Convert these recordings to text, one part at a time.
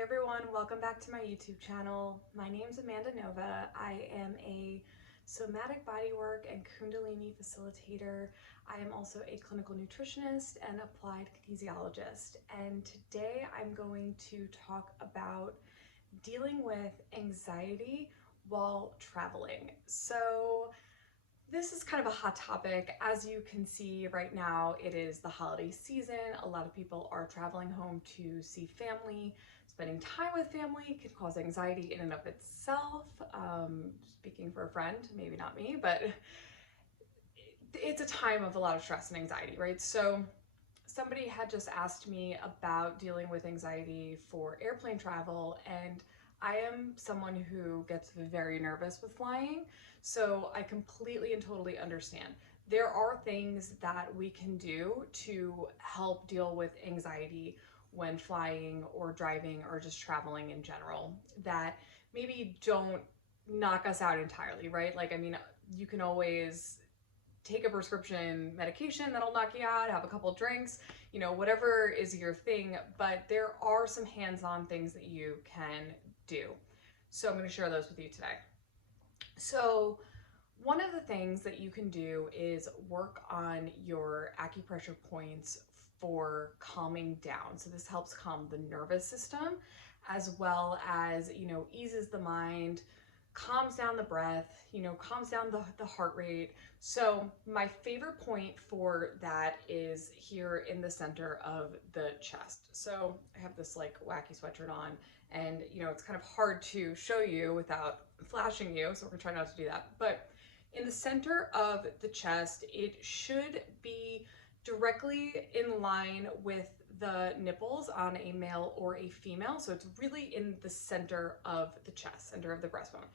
Hey everyone, welcome back to my YouTube channel. My name's Amanda Nova. I am a somatic bodywork and Kundalini facilitator. I am also a clinical nutritionist and applied kinesiologist. And today I'm going to talk about dealing with anxiety while traveling. So this is kind of a hot topic. As you can see right now, it is the holiday season. A lot of people are traveling home to see family. Spending time with family can cause anxiety in and of itself. Speaking for a friend, maybe not me, but it's a time of a lot of stress and anxiety, right? So somebody had just asked me about dealing with anxiety for airplane travel, and I am someone who gets very nervous with flying, so I completely and totally understand. There are things that we can do to help deal with anxiety when flying or driving or just traveling in general that maybe don't knock us out entirely, right? Like, I mean, you can always take a prescription medication that'll knock you out, have a couple drinks, whatever is your thing, but there are some hands-on things that you can do. So I'm going to share those with you today. So one of the things that you can do is work on your acupressure points for calming down. So this helps calm the nervous system as well as, eases the mind, calms down the breath, calms down the heart rate. So my favorite point for that is here in the center of the chest. So I have this like wacky sweatshirt on and it's kind of hard to show you without flashing you. So we're gonna try not to do that. But in the center of the chest, it should be directly in line with the nipples on a male or a female. So it's really in the center of the chest, center of the breastbone.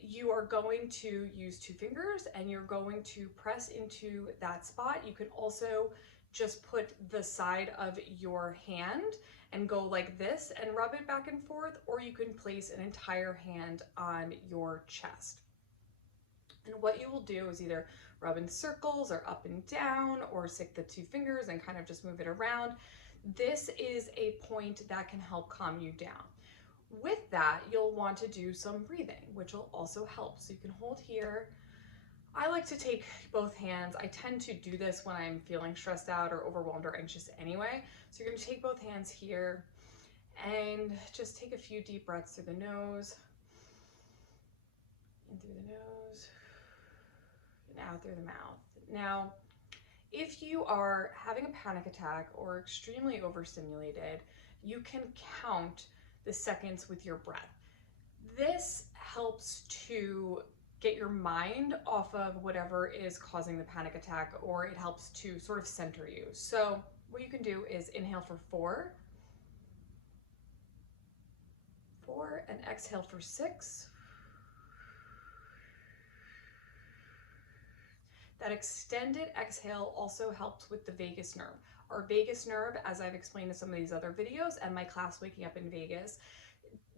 You are going to use two fingers and you're going to press into that spot. You can also just put the side of your hand and go like this and rub it back and forth, or you can place an entire hand on your chest. And what you will do is either rub in circles or up and down, or stick the two fingers and kind of just move it around. This is a point that can help calm you down. With that, you'll want to do some breathing, which will also help. So you can hold here. I like to take both hands. I tend to do this when I'm feeling stressed out or overwhelmed or anxious anyway. So you're going to take both hands here and just take a few deep breaths through the nose, in through the nose, and out through the mouth. Now, if you are having a panic attack or extremely overstimulated, you can count the seconds with your breath. This helps to get your mind off of whatever is causing the panic attack, or it helps to sort of center you. So what you can do is inhale for 4, and exhale for 6. That extended exhale also helps with the vagus nerve. Our vagus nerve, as I've explained in some of these other videos and my class Waking Up in Vegas,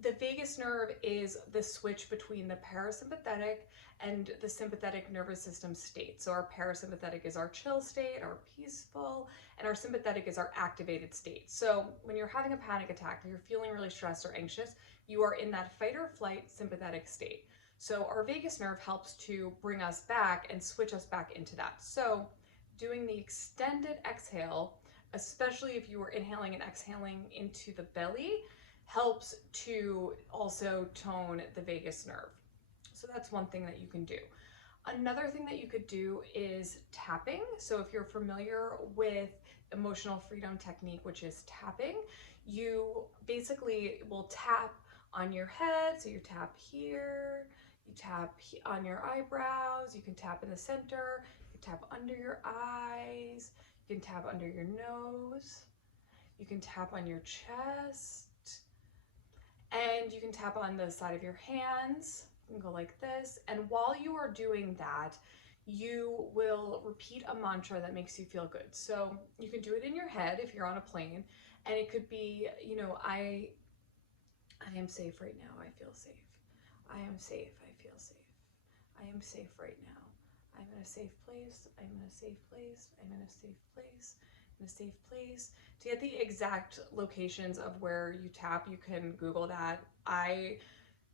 the vagus nerve is the switch between the parasympathetic and the sympathetic nervous system state. So our parasympathetic is our chill state, our peaceful, and our sympathetic is our activated state. So when you're having a panic attack, or you're feeling really stressed or anxious, you are in that fight or flight sympathetic state. So our vagus nerve helps to bring us back and switch us back into that. So doing the extended exhale, especially if you are inhaling and exhaling into the belly, helps to also tone the vagus nerve. So that's one thing that you can do. Another thing that you could do is tapping. So if you're familiar with emotional freedom technique, which is tapping, you basically will tap on your head. So you tap here, you tap on your eyebrows, you can tap in the center, you can tap under your eyes, you can tap under your nose, you can tap on your chest, and you can tap on the side of your hands. You can go like this. And while you are doing that, you will repeat a mantra that makes you feel good. So you can do it in your head if you're on a plane, and it could be, I am safe right now. I feel safe. I am safe. I feel safe. I am safe right now. I'm in a safe place. I'm in a safe place. I'm in a safe place. in a safe place. To get the exact locations of where you tap, you can Google that. I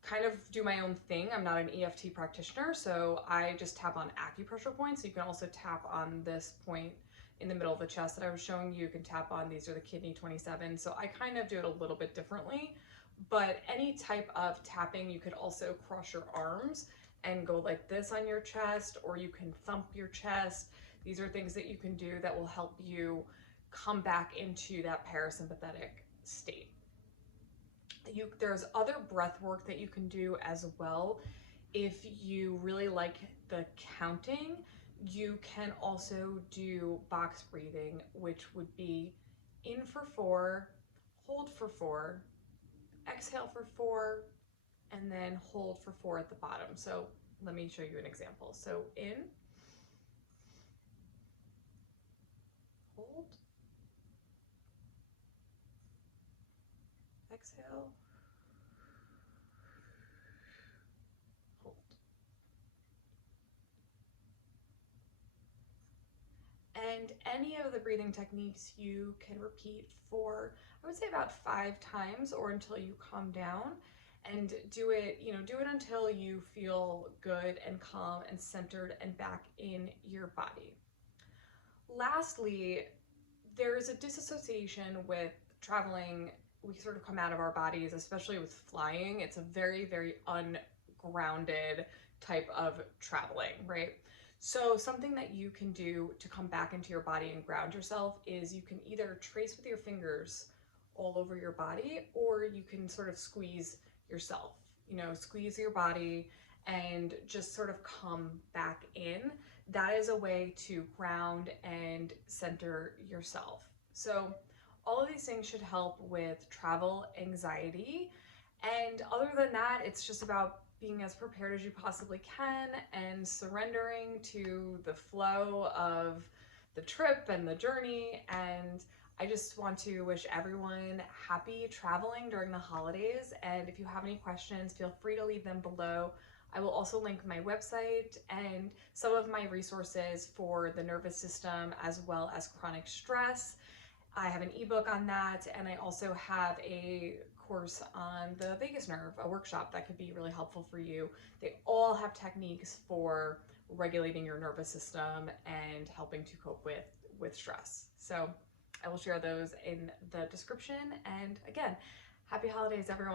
kind of do my own thing. I'm not an EFT practitioner, so I just tap on acupressure points. So you can also tap on this point in the middle of the chest that I was showing you. You can tap on, these are the kidney 27. So I kind of do it a little bit differently, but any type of tapping, you could also cross your arms and go like this on your chest, or you can thump your chest. These are things that you can do that will help you come back into that parasympathetic state. There's other breath work that you can do as well. If you really like the counting, you can also do box breathing, which would be in for 4, hold for 4, exhale for 4, and then hold for 4 at the bottom. So let me show you an example. So in, hold, exhale, hold. And any of the breathing techniques you can repeat for, I would say, about 5 times, or until you calm down. And do it, do it until you feel good and calm and centered and back in your body. Lastly, there is a disassociation with traveling. We sort of come out of our bodies, especially with flying. It's a very, very ungrounded type of traveling, right? So something that you can do to come back into your body and ground yourself is you can either trace with your fingers all over your body, or you can sort of squeeze yourself, squeeze your body and just sort of come back in. That is a way to ground and center yourself. So all of these things should help with travel anxiety. And other than that, it's just about being as prepared as you possibly can and surrendering to the flow of the trip and the journey. And I just want to wish everyone happy traveling during the holidays. And if you have any questions, feel free to leave them below. I will also link my website and some of my resources for the nervous system as well as chronic stress. I have an ebook on that, and I also have a course on the vagus nerve, a workshop that could be really helpful for you. They all have techniques for regulating your nervous system and helping to cope with stress. So I will share those in the description. And again, happy holidays, everyone.